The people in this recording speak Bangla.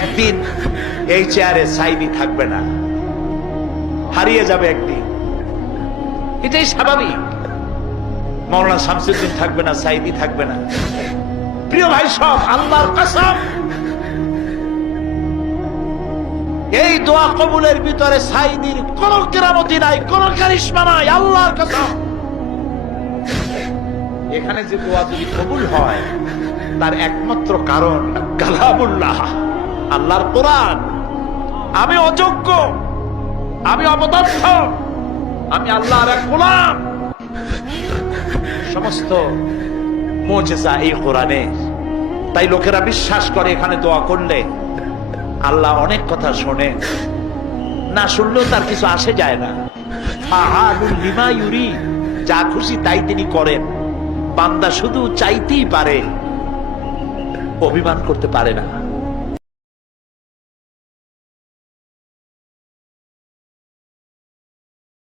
একদিন এই চেয়ারে সাইদি থাকবে না, হারিয়ে যাবে একদিন, এটাই স্বাভাবিক। মাওলানা শামসুদ্দিন থাকবে না, সাইদি থাকবে না। প্রিয় ভাই সব, আল্লাহর কসম, এই দোয়া কবুলের ভিতরে সাইদির কোন কেরামতি নাই, কোন কারিশমা নাই, আল্লাহর কসম। এখানে যে দোয়া যদি কবুল হয় তার একমাত্র কারণ কালামুল্লাহ, আল্লাহর কোরআন। আমি অযোগ্য, আমি অপদার্থ, আমি আল্লাহর এক গোলাম। সমস্ত মুজিজা এই কোরআনে। তাই লোকেরা বিশ্বাস করে এখানে দোয়া করলে আল্লাহ অনেক কথা শোনে, না শুনলেও তার কিছু আসে যায় না। ফাআলুল লিমা ইউরিদ, যা খুশি তাই তিনি করেন। বান্দা শুধু চাইতেই পারে, অভিমান করতে পারে না।